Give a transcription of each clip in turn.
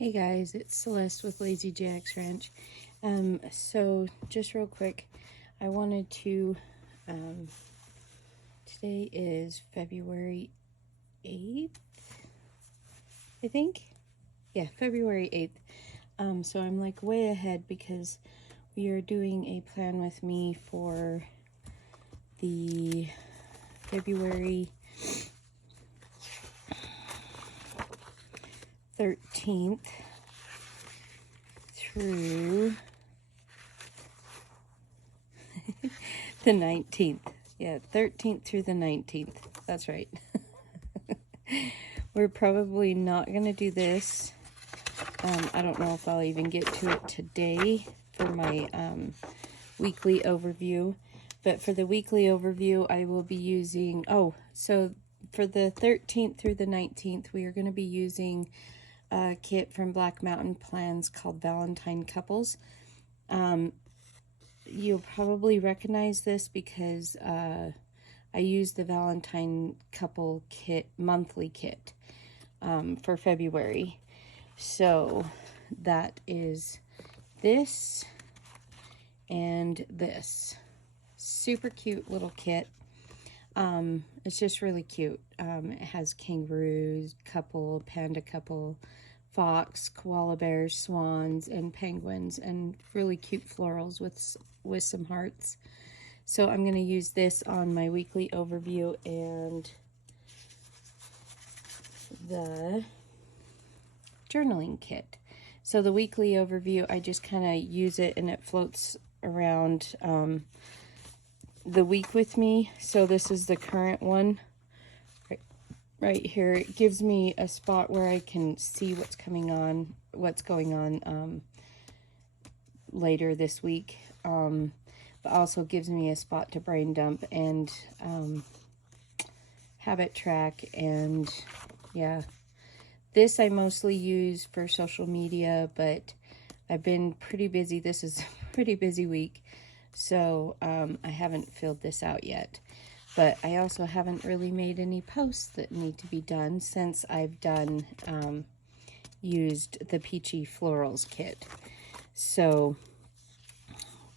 Hey guys, it's Celeste with Lazy Jack's Ranch. So just real quick, I wanted to, today is February 8th, I think? Yeah, February 8th. So I'm like way ahead because we are doing a plan with me for the February 13th through the 19th. Yeah, 13th through the 19th. That's right. We're probably not going to do this. I don't know if I'll even get to it today for my weekly overview. But for the weekly overview, I will be using... so for the 13th through the 19th, we are going to be using a kit from Black Mountain Plans called Valentine Couples. You'll probably recognize this because I use the Valentine Couple Kit, monthly kit, for February. So that is this and this. Super cute little kit. It's just really cute. It has kangaroos, couple, panda couple, fox, koala bears, swans, and penguins, and really cute florals with some hearts. So I'm going to use this on my weekly overview and the journaling kit. So the weekly overview, I just kind of use it and it floats around the week with me. So this is the current one right here. It gives me a spot where I can see what's going on later this week. But also gives me a spot to brain dump and habit track. And yeah, this I mostly use for social media, but I've been pretty busy. This is a pretty busy week, so I haven't filled this out yet. But I also haven't really made any posts that need to be done since I've done used the Peachy Florals kit. So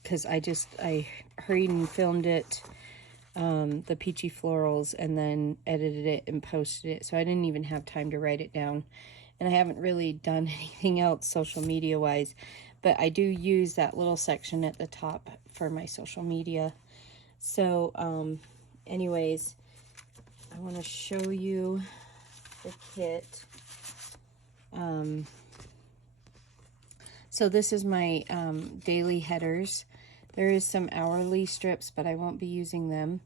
because I hurried and filmed it, the Peachy Florals, and then edited it and posted it, so I didn't even have time to write it down. And I haven't really done anything else social media wise, but I do use that little section at the top for my social media. So anyways, I want to show you the kit. So this is my daily headers. There is some hourly strips, but I won't be using them.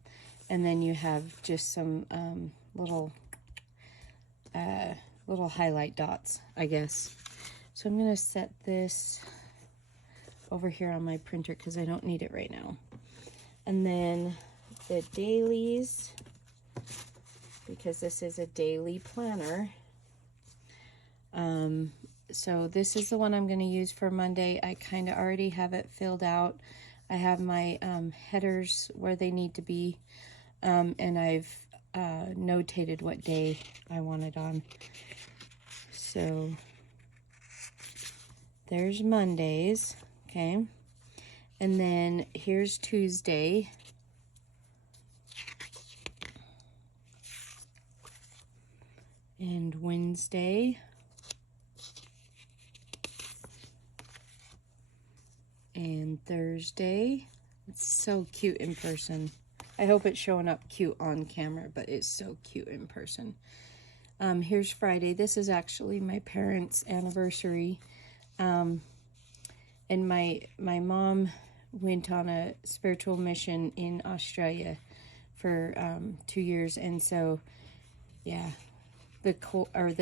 And then you have just some little highlight dots, I guess. So I'm going to set this over here on my printer because I don't need it right now. And then the dailies, because this is a daily planner. So this is the one I'm going to use for Monday. I kind of already have it filled out. I have my headers where they need to be, and I've notated what day I want it on. So there's Mondays, okay? And then here's Tuesday. And Wednesday. And Thursday. It's so cute in person. I hope it's showing up cute on camera, but it's so cute in person. Here's Friday. This is actually my parents' anniversary. And my mom went on a spiritual mission in Australia for 2 years, and so yeah, the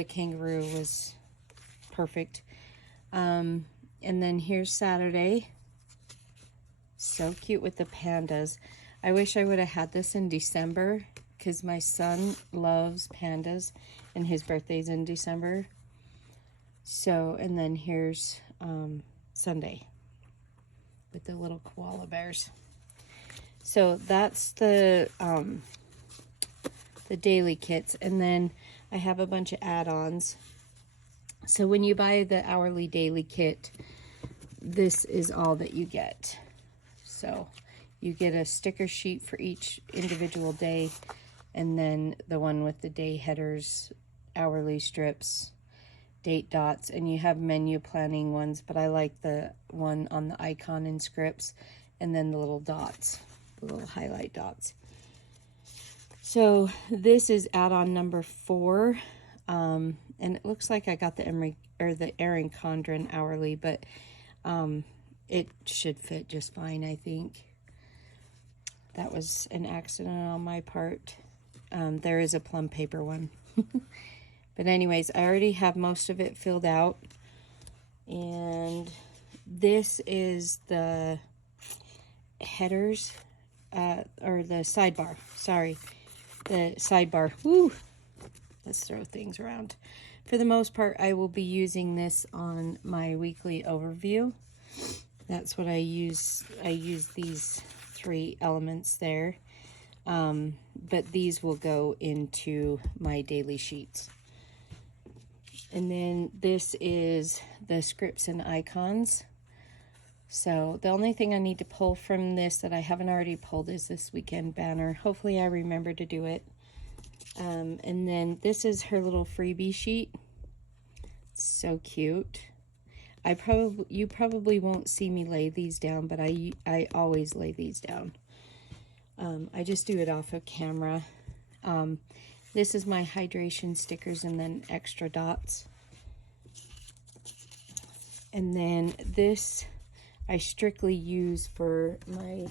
kangaroo was perfect. And then here's Saturday. So cute with the pandas. I wish I would have had this in December because my son loves pandas and his birthday's in December. So, and then here's Sunday with the little koala bears. So that's the daily kits. And then I have a bunch of add-ons. So when you buy the hourly daily kit, this is all that you get. So you get a sticker sheet for each individual day, and then the one with the day headers, hourly strips, date dots, and you have menu planning ones, but I like the one on the icon and scripts, and then the little dots, the little highlight dots. So this is add-on number 4, and it looks like I got the Erin Condren hourly, but it should fit just fine, I think. That was an accident on my part. There is a plum paper one. But anyways, I already have most of it filled out. And this is the headers, or the sidebar. Sorry, the sidebar. Woo! Let's throw things around. For the most part, I will be using this on my weekly overview. That's what I use. I use these 3 elements there. But these will go into my daily sheets. And then this is the scripts and icons. So the only thing I need to pull from this that I haven't already pulled is this weekend banner. Hopefully I remember to do it. And then this is her little freebie sheet. It's so cute. You probably won't see me lay these down, but I always lay these down. I just do it off of camera. This is my hydration stickers and then extra dots. And then this I strictly use for my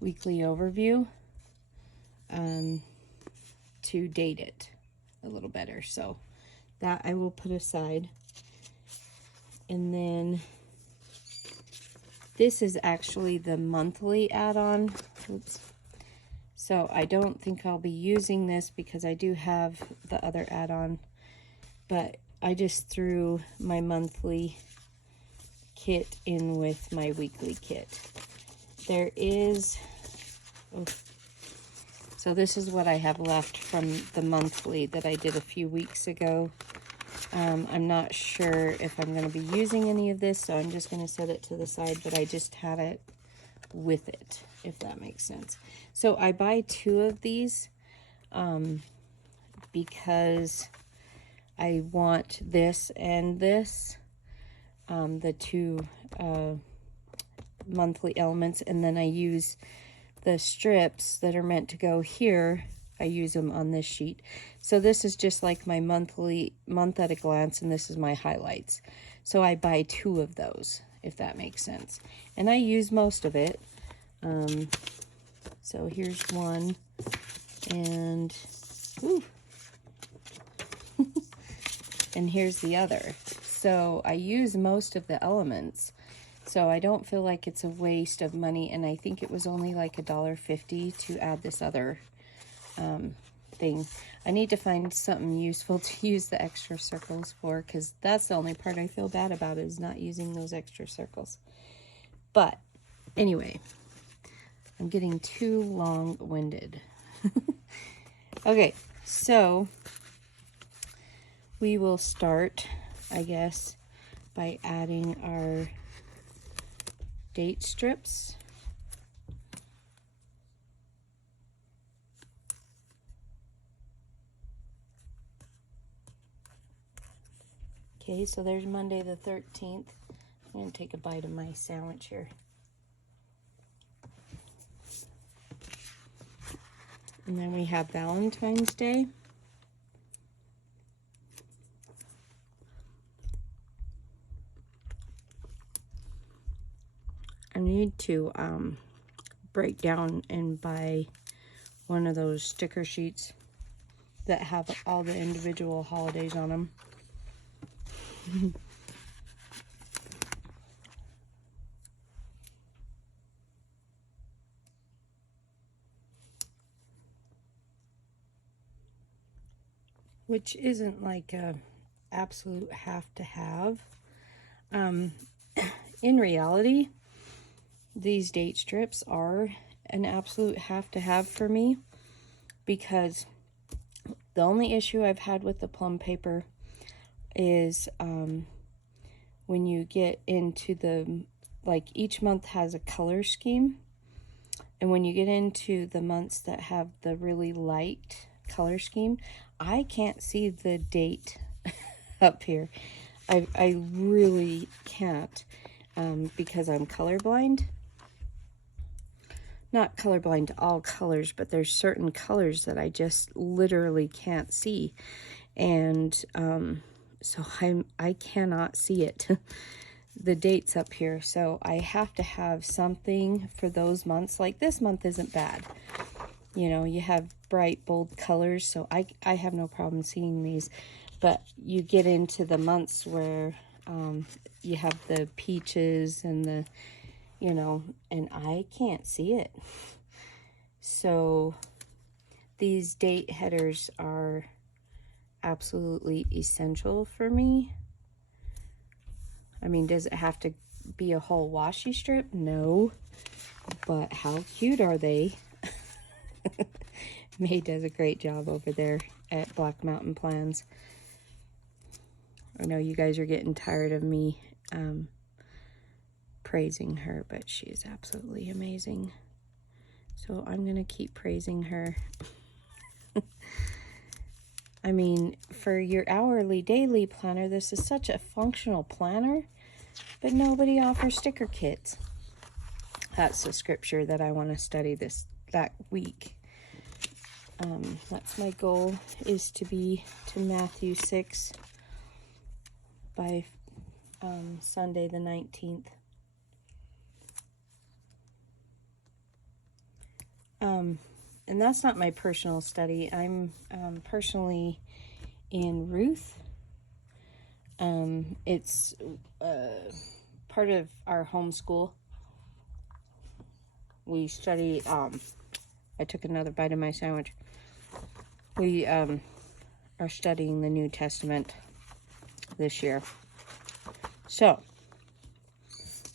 weekly overview to date it a little better. So that I will put aside. And then this is actually the monthly add-on. Oops. So I don't think I'll be using this because I do have the other add-on, but I just threw my monthly kit in with my weekly kit. There is, so this is what I have left from the monthly that I did a few weeks ago. I'm not sure if I'm going to be using any of this, so I'm just going to set it to the side, but I just had it with it, if that makes sense. So I buy 2 of these because I want this and this, the 2 monthly elements, and then I use the strips that are meant to go here. I use them on this sheet. So this is just like my month at a glance, and this is my highlights. So I buy 2 of those, if that makes sense. And I use most of it. So here's one, and and here's the other. So I use most of the elements, so I don't feel like it's a waste of money. And I think it was only like $1.50 to add this other thing. I need to find something useful to use the extra circles for, because that's the only part I feel bad about, is not using those extra circles. But anyway, I'm getting too long-winded. Okay, so we will start, I guess, by adding our date strips. Okay, so there's Monday the 13th. I'm going to take a bite of my sandwich here. And then we have Valentine's Day. I need to break down and buy one of those sticker sheets that have all the individual holidays on them. Which isn't like a absolute have to have. In reality, these date strips are an absolute have to have for me, because the only issue I've had with the plum paper is when you get into the, like, each month has a color scheme. And when you get into the months that have the really light color scheme, I can't see the date up here. I really can't, because I'm colorblind. Not colorblind to all colors, but there's certain colors that I just literally can't see. And so I cannot see it. The dates up here, so I have to have something for those months. Like this month isn't bad, you know, you have bright bold colors, so I have no problem seeing these. But you get into the months where you have the peaches and the, you know, and I can't see it. So these date headers are absolutely essential for me. I mean, does it have to be a whole washi strip? No. But how cute are they? May does a great job over there at Black Mountain Plans. I know you guys are getting tired of me praising her, but she is absolutely amazing. So I'm going to keep praising her. I mean, for your hourly, daily planner, this is such a functional planner, but nobody offers sticker kits. That's the scripture that I want to study that week. That's my goal, is to be to Matthew 6 by Sunday the 19th. And that's not my personal study. I'm personally in Ruth. It's part of our homeschool. We study, I took another bite of my sandwich. We are studying the New Testament this year. So,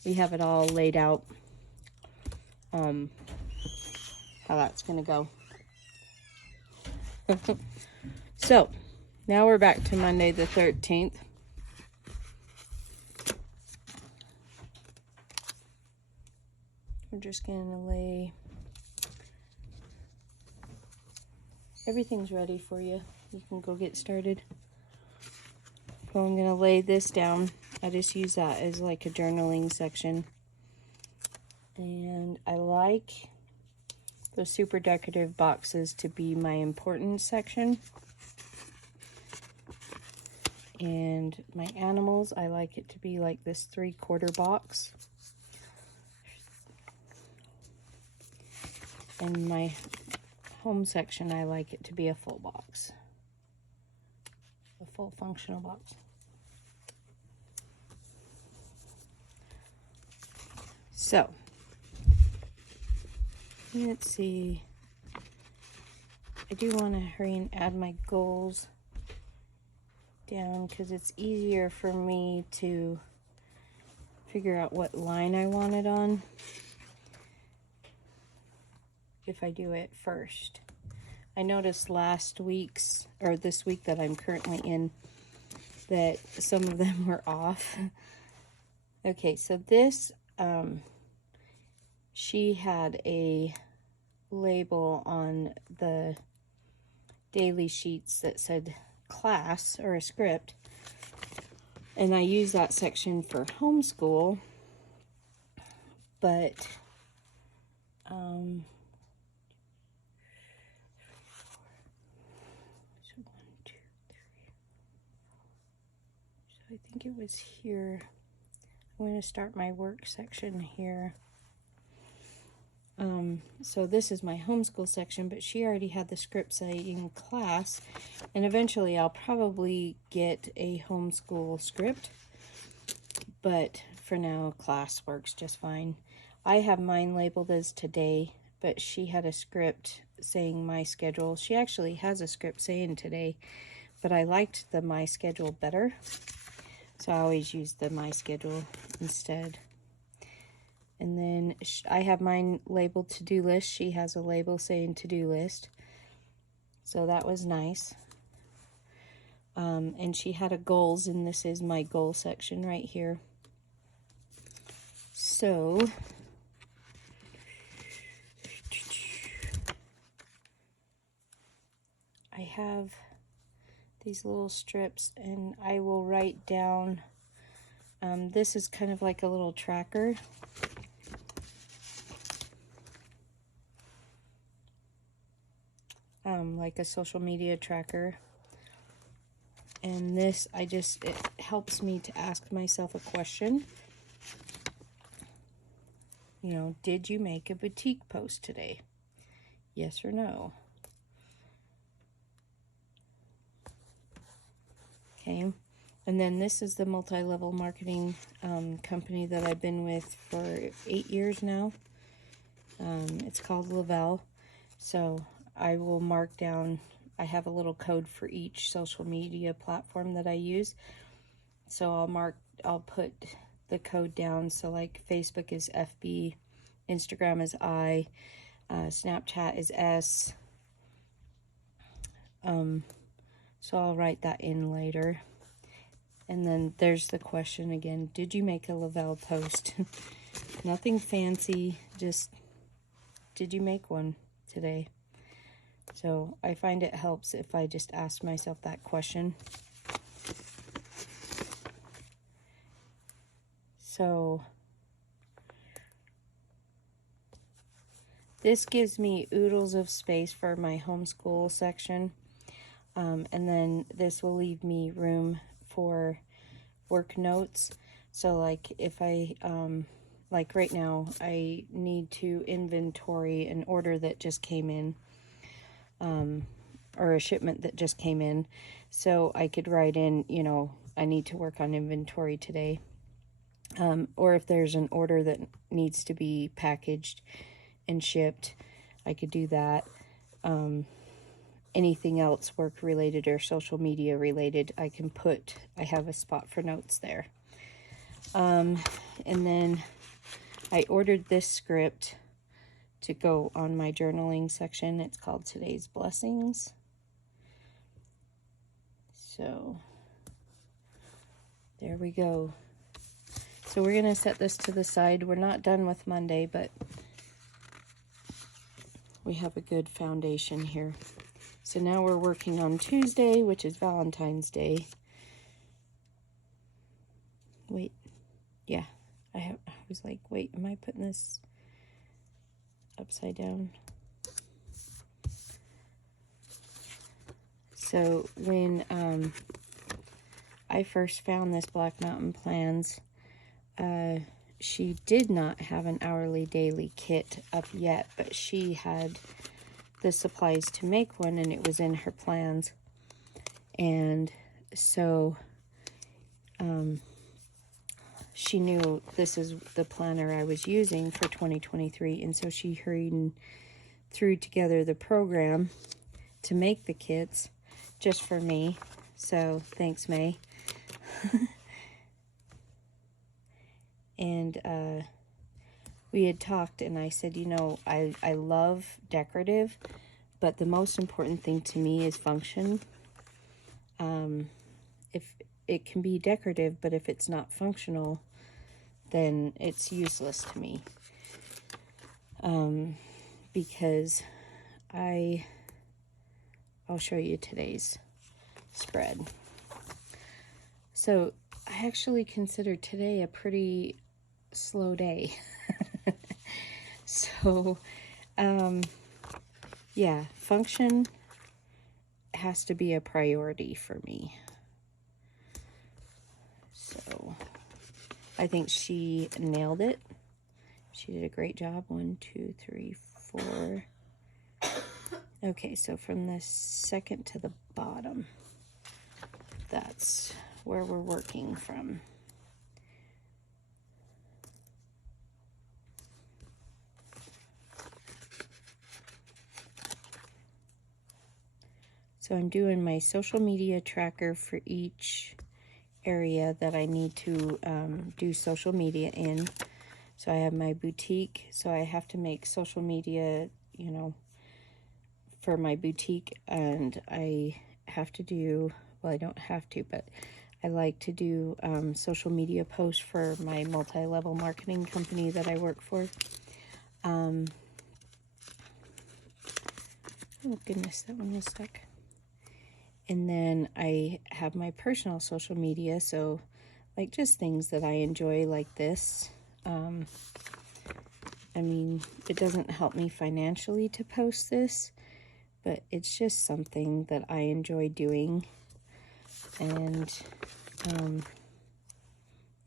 we have it all laid out, how that's going to go. So, now we're back to Monday the 13th. We're just going to lay... Everything's ready for you. You can go get started. So I'm going to lay this down. I just use that as like a journaling section. And I like those super decorative boxes to be my important section. And my animals, I like it to be like this 3/4 box. And my home section, I like it to be a full box. A full functional box. So, let's see. I do want to hurry and add my goals down because it's easier for me to figure out what line I want it on if I do it first. I noticed this week that I'm currently in, that some of them were off. Okay, so this, she had a label on the daily sheets that said class or a script, and I use that section for homeschool, but so 1, 2, 3. So I think it was here. I'm going to start my work section here. So this is my homeschool section, but she already had the script saying class, and eventually I'll probably get a homeschool script, but for now class works just fine. I have mine labeled as today, but she had a script saying my schedule. She actually has a script saying today, but I liked the my schedule better, so I always use the my schedule instead. And then I have mine labeled to-do list. She has a label saying to-do list. So that was nice. And she had a goals, and this is my goal section right here. So I have these little strips, and I will write down, this is kind of like a little tracker. Like a social media tracker. And this, it helps me to ask myself a question. You know, did you make a boutique post today? Yes or no? Okay. And then this is the multi-level marketing company that I've been with for 8 years now. It's called Lavelle. So I will mark down, I have a little code for each social media platform that I use. So I'll put the code down. So like Facebook is FB, Instagram is I, Snapchat is S. So I'll write that in later. And then there's the question again, did you make a Lavelle post? Nothing fancy, just did you make one today? So I find it helps if I just ask myself that question. So this gives me oodles of space for my homeschool section. And then this will leave me room for work notes. So like if I, like right now, I need to inventory an order that just came in, or a shipment that just came in. So I could write in, you know, I need to work on inventory today. Or if there's an order that needs to be packaged and shipped, I could do that. Anything else work related or social media related, I have a spot for notes there. And then I ordered this script to go on my journaling section. It's called Today's Blessings. So there we go. So we're going to set this to the side. We're not done with Monday, but we have a good foundation here. So now we're working on Tuesday, which is Valentine's Day. Wait, yeah, I was like, wait, am I putting this upside down? So when I first found this Black Mountain Plans, she did not have an hourly daily kit up yet, but she had the supplies to make one, and it was in her plans. And so she knew this is the planner I was using for 2023, and so she hurried and threw together the program to make the kits just for me. So thanks, May. And we had talked, and I said, you know, I love decorative, but the most important thing to me is function. If it can be decorative, but if it's not functional, then it's useless to me. Because I'll show you today's spread. So I actually consider today a pretty slow day. So, yeah, function has to be a priority for me. So I think she nailed it. She did a great job. 1, 2, 3, 4. Okay, so from the second to the bottom, that's where we're working from. So I'm doing my social media tracker for each area that I need to do social media in. So I have my boutique, so I have to make social media, you know, for my boutique, and I have to do well, I don't have to, but I like to do social media posts for my multi-level marketing company that I work for. Oh goodness, that one was stuck. And then I have my personal social media, so like just things that I enjoy like this. I mean, it doesn't help me financially to post this, but it's just something that I enjoy doing. And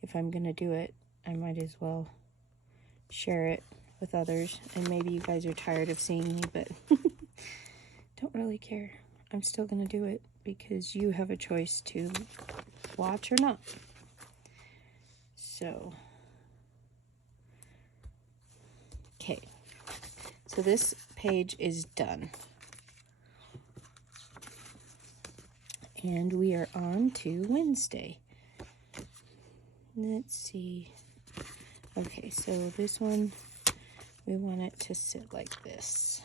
if I'm gonna do it, I might as well share it with others. And maybe you guys are tired of seeing me, but don't really care. I'm still gonna do it because you have a choice to watch or not. So, okay. So this page is done. And we are on to Wednesday. Let's see. Okay, so this one, we want it to sit like this.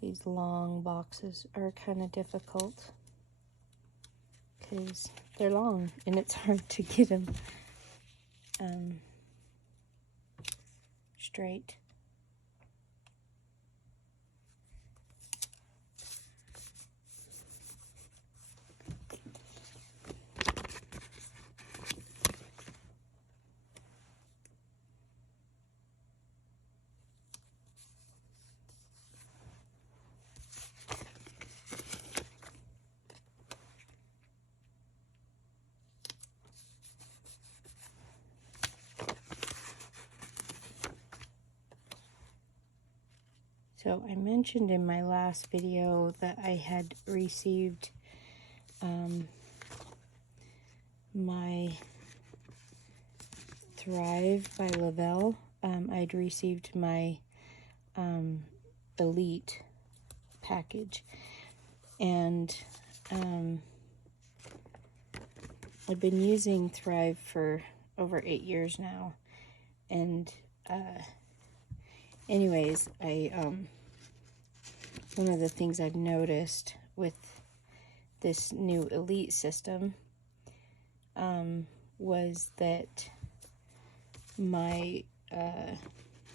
These long boxes are kind of difficult because they're long and it's hard to get them straight. So I mentioned in my last video that I had received my Thrive by Lavelle. I'd received my Elite package, and I've been using Thrive for over 8 years now, and anyways, one of the things I've noticed with this new Elite system was that my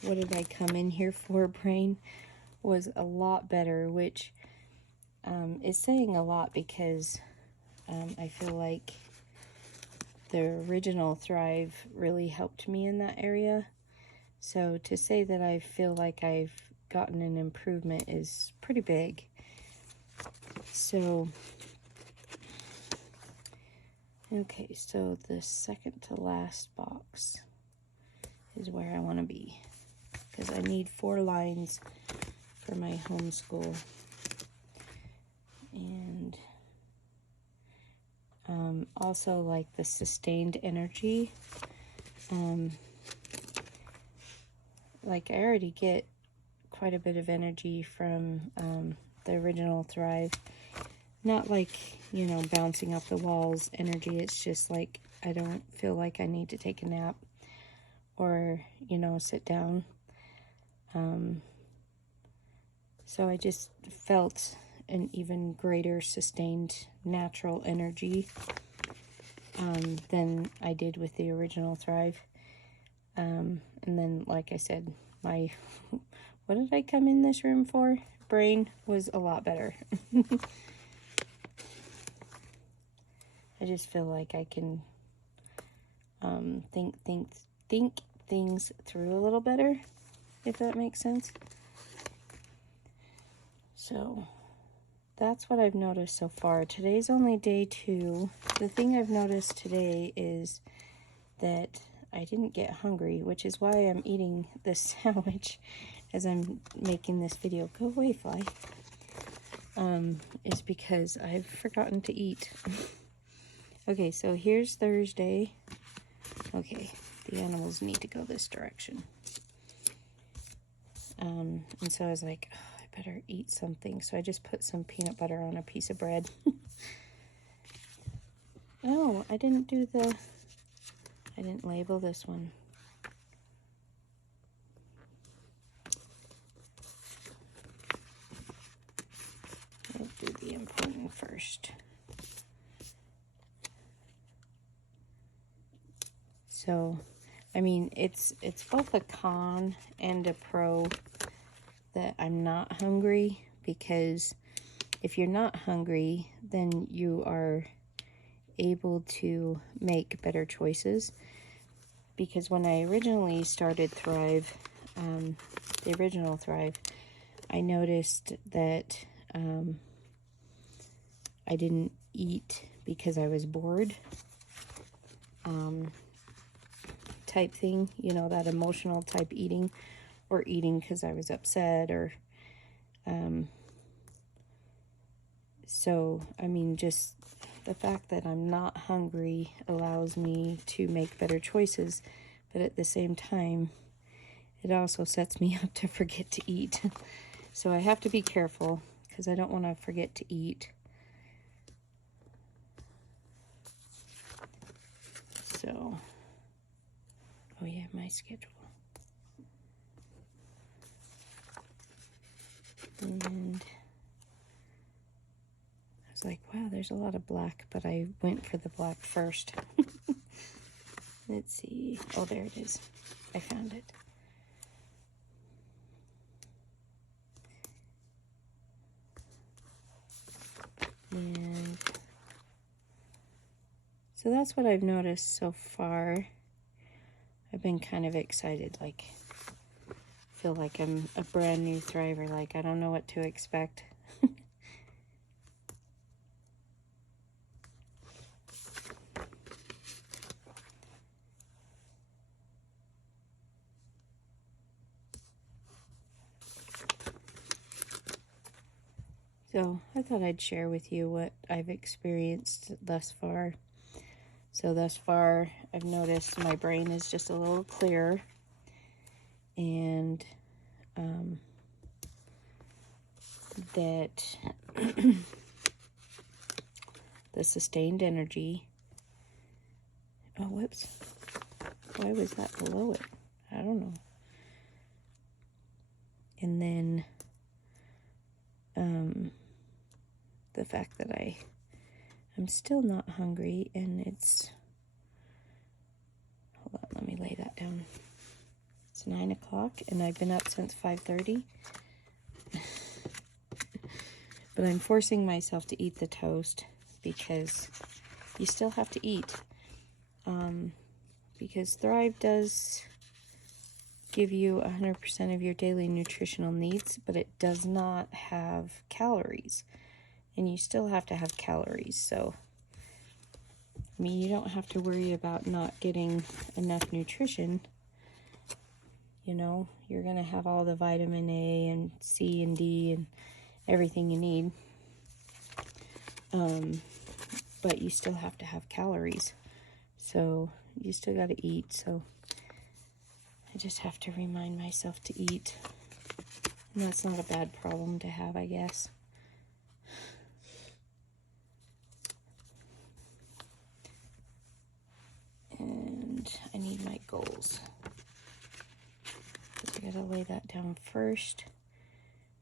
what did I come in here for brain was a lot better, which is saying a lot because I feel like the original Thrive really helped me in that area. So to say that I feel like I've gotten an improvement is pretty big. So, okay, so the second to last box is where I want to be, because I need 4 lines for my homeschool. And also like the sustained energy. Like I already get quite a bit of energy from the original Thrive. Not like, you know, bouncing off the walls energy. It's just like I don't feel like I need to take a nap or, you know, sit down. So I just felt an even greater sustained natural energy than I did with the original Thrive. And then, like I said, my, what did I come in this room for? Brain was a lot better. I just feel like I can think things through a little better, if that makes sense. So that's what I've noticed so far. Today's only day 2. The thing I've noticed today is that I didn't get hungry, which is why I'm eating this sandwich as I'm making this video. Go away, fly. Is because I've forgotten to eat. Okay, so here's Thursday. Okay, the animals need to go this direction. And so I was like, oh, I better eat something. So I just put some peanut butter on a piece of bread. Oh, I didn't label this one. I'll do the important first. So, I mean, it's both a con and a pro that I'm not hungry, because if you're not hungry, then you are able to make better choices. Because when I originally started Thrive, the original Thrive, I noticed that I didn't eat because I was bored, type thing, you know, that emotional type eating, or eating because I was upset, or so, I mean, just the fact that I'm not hungry allows me to make better choices, but at the same time, it also sets me up to forget to eat. So I have to be careful, because I don't want to forget to eat. So, oh yeah, my schedule. And I was like, wow, there's a lot of black, but I went for the black first. Let's see. Oh, there it is. I found it. And so that's what I've noticed so far. I've been kind of excited, like, feel like I'm a brand new Thriver, like I don't know what to expect. So I thought I'd share with you what I've experienced thus far. So thus far, I've noticed my brain is just a little clearer, and that the sustained energy, oh, whoops, why was that below it? I don't know. And then the fact that I'm still not hungry, and it's, hold on, let me lay that down. It's 9 o'clock, and I've been up since 5:30. But I'm forcing myself to eat the toast, because you still have to eat. Because Thrive does give you 100% of your daily nutritional needs, but it does not have calories. And you still have to have calories. So, I mean, you don't have to worry about not getting enough nutrition. You know, you're going to have all the vitamin A and C and D and everything you need. But you still have to have calories. So, you still got to eat. So, I just have to remind myself to eat. And that's not a bad problem to have, I guess. And I need my goals. I gotta lay that down first,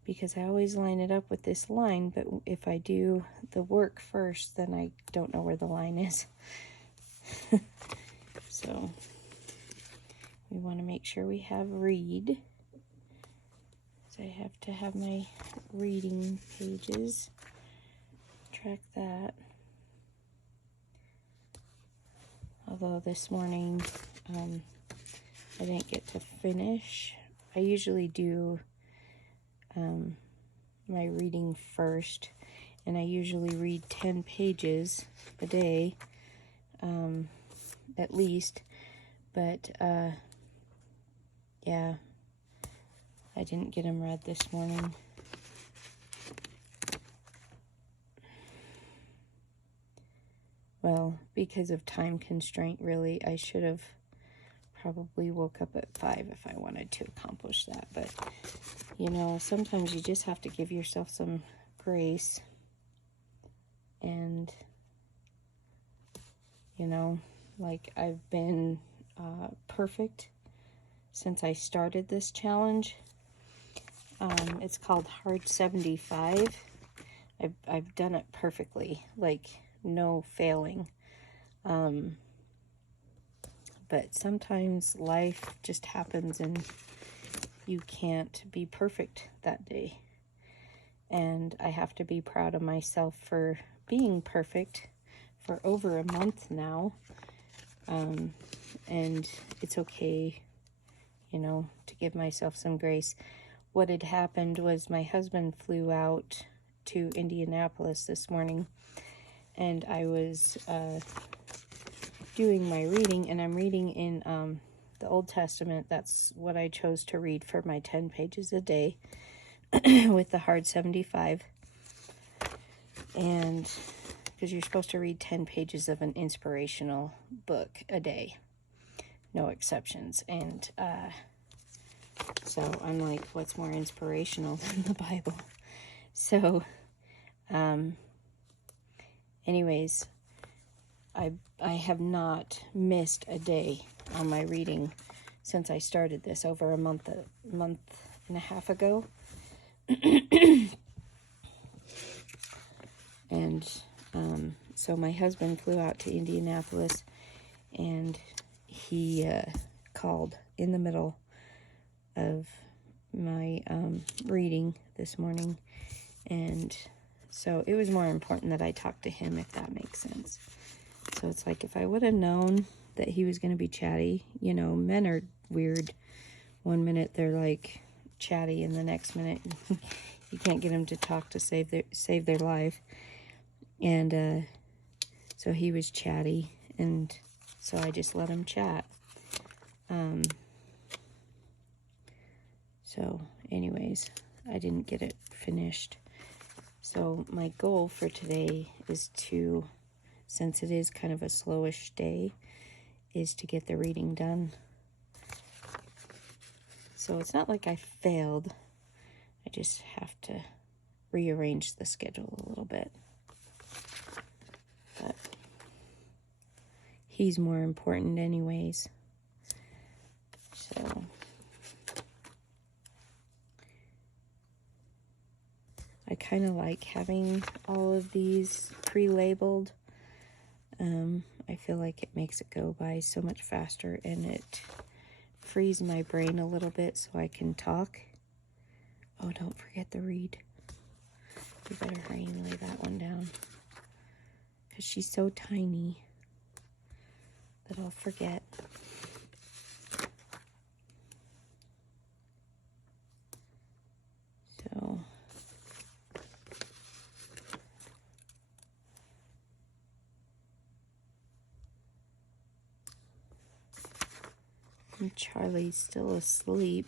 because I always line it up with this line, but if I do the work first, then I don't know where the line is. So we want to make sure we have read. So I have to have my reading pages. Track that. Although this morning I didn't get to finish. I usually do my reading first, and I usually read 10 pages a day, at least. But yeah, I didn't get them read this morning. Well, because of time constraint, really, I should have probably woke up at 5 if I wanted to accomplish that. But, you know, sometimes you just have to give yourself some grace. And, you know, like, I've been perfect since I started this challenge. It's called Hard 75. I've done it perfectly, like no failing. But sometimes life just happens and you can't be perfect that day. And I have to be proud of myself for being perfect for over a month now. And it's okay, you know, to give myself some grace. What had happened was my husband flew out to Indianapolis this morning, and I was doing my reading, and I'm reading in the Old Testament. That's what I chose to read for my 10 pages a day with the hard 75. And because you're supposed to read 10 pages of an inspirational book a day, no exceptions. And so I'm like, what's more inspirational than the Bible? So anyways, I have not missed a day on my reading since I started this over a month and a half ago. And so my husband flew out to Indianapolis, and he called in the middle of my reading this morning, and so it was more important that I talk to him, if that makes sense. So it's like, if I would have known that he was going to be chatty, you know, men are weird. One minute they're like chatty, and the next minute you can't get them to talk to save their life. And so he was chatty, and so I just let him chat. So anyways, I didn't get it finished. So my goal for today is to, since it is kind of a slowish day, is to get the reading done. So it's not like I failed. I just have to rearrange the schedule a little bit. But he's more important anyways. So I kind of like having all of these pre-labeled. I feel like it makes it go by so much faster, and it frees my brain a little bit so I can talk. Oh, don't forget the read. You better hurry and lay that one down, because she's so tiny that I'll forget. So and Charlie's still asleep,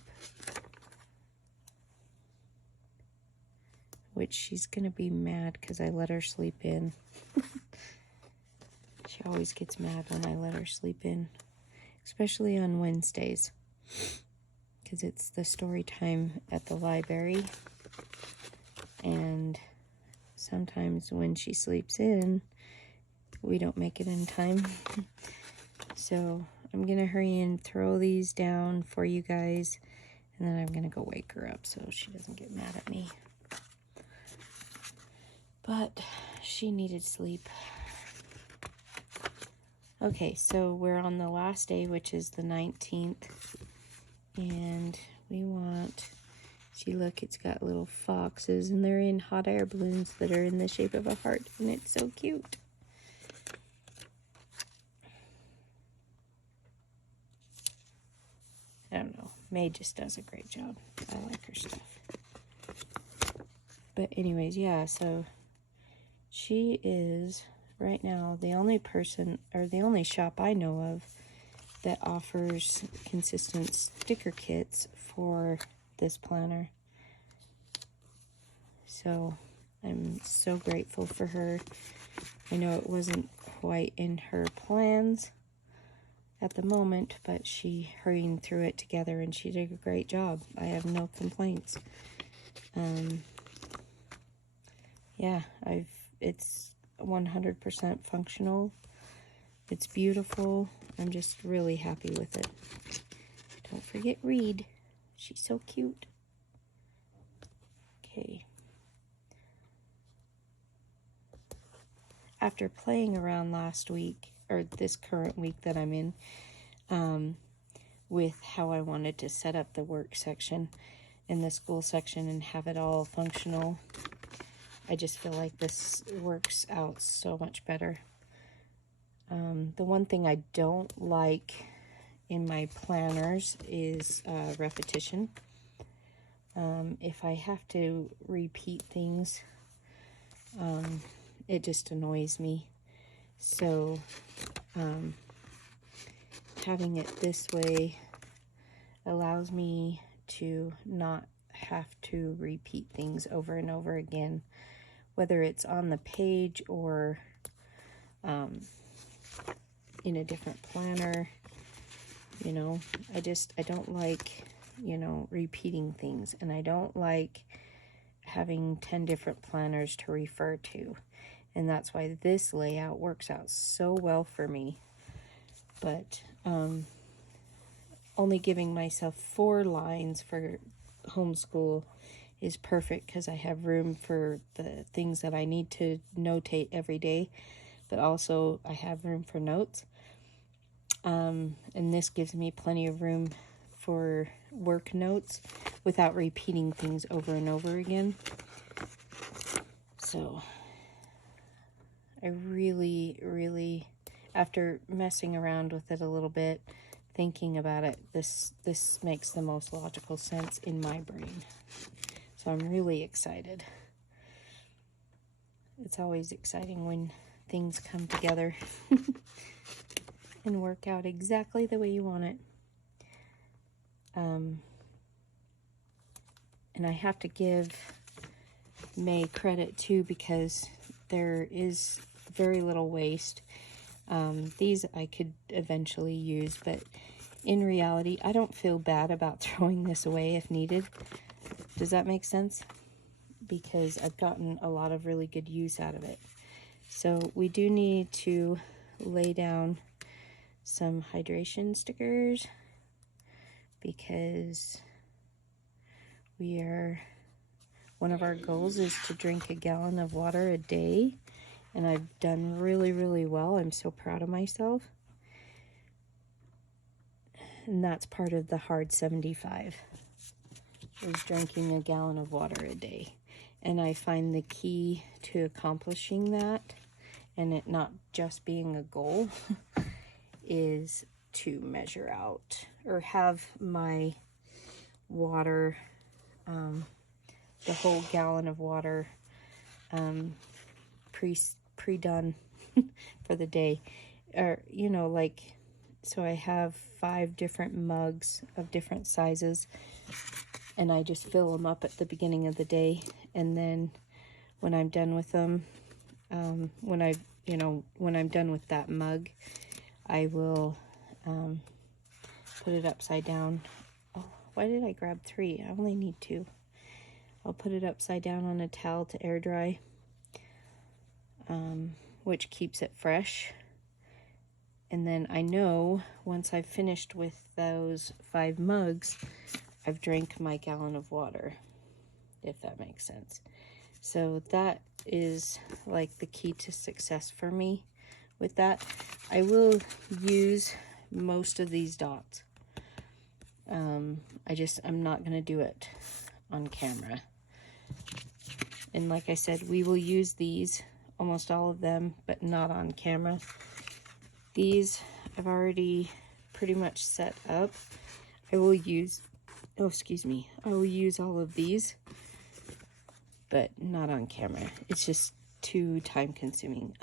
which she's gonna be mad because I let her sleep in. She always gets mad when I let her sleep in, especially on Wednesdays, because it's the story time at the library, and sometimes when she sleeps in, we don't make it in time. So I'm gonna hurry and throw these down for you guys, and then I'm gonna go wake her up so she doesn't get mad at me. But she needed sleep. Okay, so we're on the last day, which is the 19th, and we want, see, look, it's got little foxes, and they're in hot air balloons that are in the shape of a heart, and it's so cute. I don't know, May just does a great job. I like her stuff. But anyways, yeah, so she is right now the only person, or the only shop I know of, that offers consistent sticker kits for this planner. So I'm so grateful for her. I know it wasn't quite in her plans at the moment, but she hurried through it together, and she did a great job. I have no complaints. Yeah, it's 100% functional. It's beautiful. I'm just really happy with it. Don't forget Reed. She's so cute. Okay. after playing around last week, or this current week that I'm in, with how I wanted to set up the work section in the school section and have it all functional, I just feel like this works out so much better. The one thing I don't like in my planners is repetition. If I have to repeat things, it just annoys me. So having it this way allows me to not have to repeat things over and over again, whether it's on the page or in a different planner. You know, I don't like, you know, repeating things, and I don't like having 10 different planners to refer to. And that's why this layout works out so well for me. But only giving myself 4 lines for homeschool is perfect, because I have room for the things that I need to notate every day, but also I have room for notes. And this gives me plenty of room for work notes without repeating things over and over again. So I really, after messing around with it a little bit, thinking about it, this makes the most logical sense in my brain. So I'm really excited. It's always exciting when things come together and work out exactly the way you want it. And I have to give May credit too, because there is very little waste. These I could eventually use, but in reality, I don't feel bad about throwing this away if needed. Does that make sense? Because I've gotten a lot of really good use out of it. So we do need to lay down some hydration stickers, because one of our goals is to drink a gallon of water a day, and I've done really well. I'm so proud of myself. And that's part of the hard 75, is drinking a gallon of water a day. And I find the key to accomplishing that, and it not just being a goal, is to measure out or have my water, the whole gallon of water, pre-done for the day. Or, you know, like, so I have 5 different mugs of different sizes, and I just fill them up at the beginning of the day. And then when I'm done with them, when I'm done with that mug, I will put it upside down. Oh, why did I grab 3? I only need 2. I'll put it upside down on a towel to air dry, which keeps it fresh. And then I know once I've finished with those 5 mugs, I've drank my gallon of water, if that makes sense. So that is like the key to success for me with that. I will use most of these dots. I'm not going to do it on camera. And like I said, we will use these, almost all of them, but not on camera. These I've already pretty much set up. I will use all of these, but not on camera. It's just too time consuming.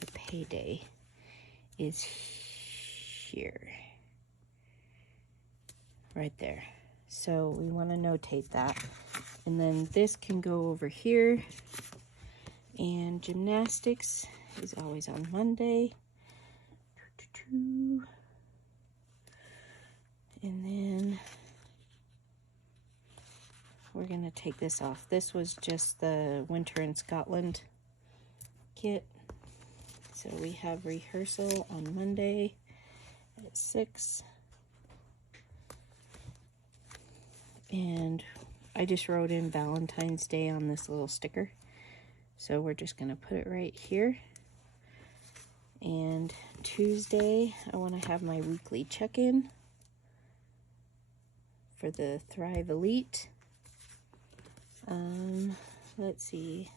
The payday is here, right there. So we want to notate that. And then this can go over here. And gymnastics is always on Monday. And then we're going to take this off. This was just the Winter in Scotland kit. So we have rehearsal on Monday at 6. And I just wrote in Valentine's Day on this little sticker. So we're just going to put it right here. And Tuesday, I want to have my weekly check-in for the Thrive Elite. Let's see.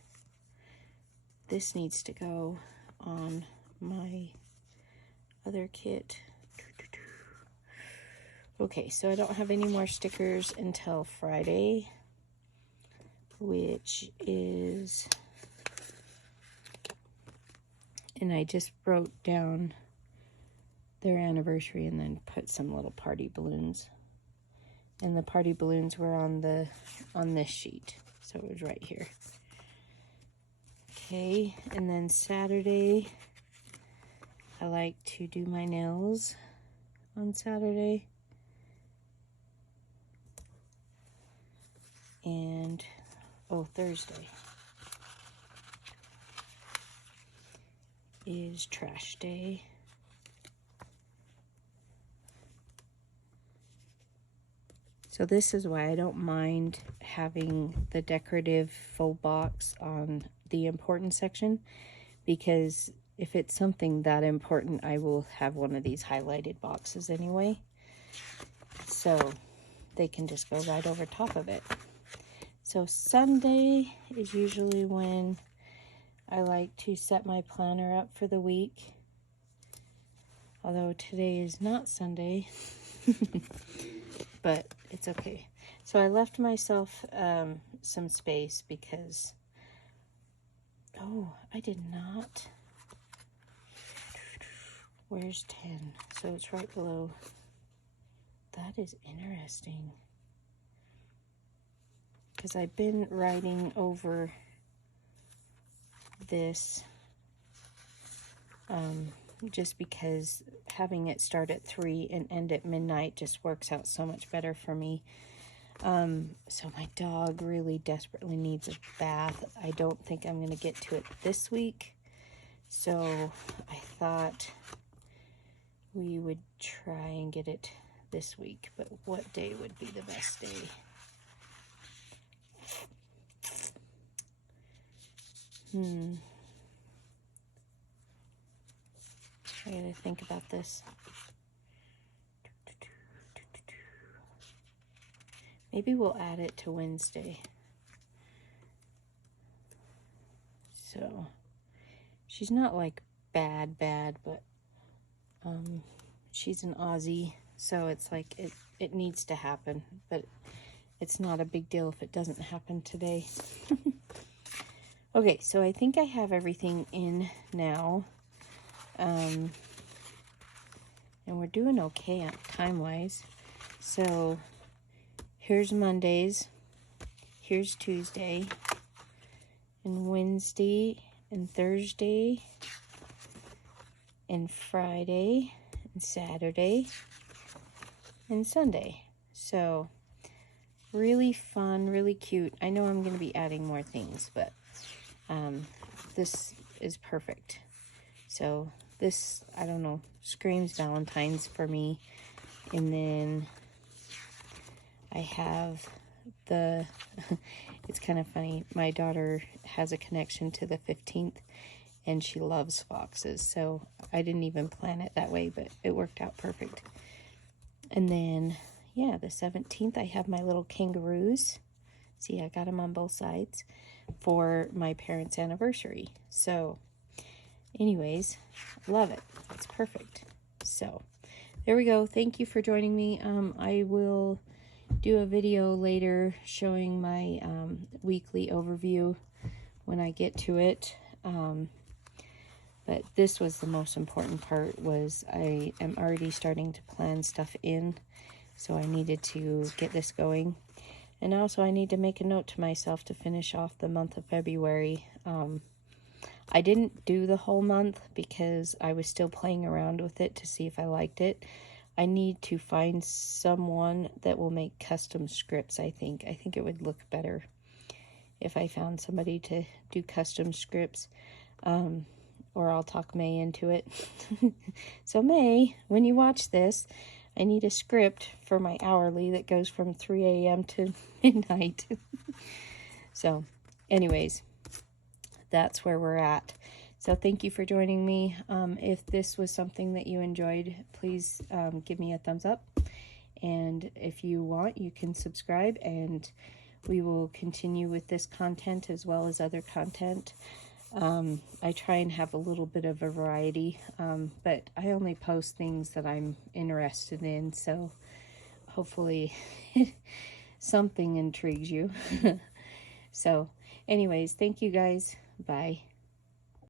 This needs to go on my other kit. Okay, so I don't have any more stickers until Friday, which is, and I just wrote down their anniversary and then put some little party balloons. And the party balloons were on this sheet, so it was right here. Okay, and then Saturday, I like to do my nails on Saturday. And, oh, Thursday is trash day. So this is why I don't mind having the decorative full box on the important section, because if it's something that important, I will have one of these highlighted boxes anyway. So they can just go right over top of it. So Sunday is usually when I like to set my planner up for the week. Although today is not Sunday, but it's okay. So I left myself some space because, oh, I did not. Where's 10? So it's right below. That is interesting. Because I've been writing over this just because having it start at 3 and end at midnight just works out so much better for me. So my dog really desperately needs a bath. I don't think I'm going to get to it this week. So I thought we would try and get it this week. But what day would be the best day? I gotta think about this. Maybe we'll add it to Wednesday. So, she's not like bad, but she's an Aussie, so it's like it needs to happen, but it's not a big deal if it doesn't happen today. Okay, so I think I have everything in now. And we're doing okay time-wise. So here's Mondays, here's Tuesday, and Wednesday, and Thursday, and Friday, and Saturday, and Sunday. So really fun, really cute. I know I'm going to be adding more things, but this is perfect. So this, I don't know, screams Valentine's for me. And then I have the, it's kind of funny, my daughter has a connection to the 15th, and she loves foxes. So I didn't even plan it that way, but it worked out perfect. And then, yeah, the 17th, I have my little kangaroos. See, I got them on both sides for my parents' anniversary. So anyways, love it. It's perfect. So there we go. Thank you for joining me. I will do a video later showing my weekly overview when I get to it. But this was the most important part, was I am already starting to plan stuff in. So I needed to get this going. And also I need to make a note to myself to finish off the month of February. I didn't do the whole month because I was still playing around with it to see if I liked it. I need to find someone that will make custom scripts, I think. I think it would look better if I found somebody to do custom scripts. Or I'll talk May into it. So May, when you watch this, I need a script for my hourly that goes from 3 a.m. to midnight. So, anyways, that's where we're at. So thank you for joining me. If this was something that you enjoyed, please give me a thumbs up. And if you want, you can subscribe, and we will continue with this content as well as other content. I try and have a little bit of a variety, but I only post things that I'm interested in, so hopefully something intrigues you. So anyways, thank you guys. Bye.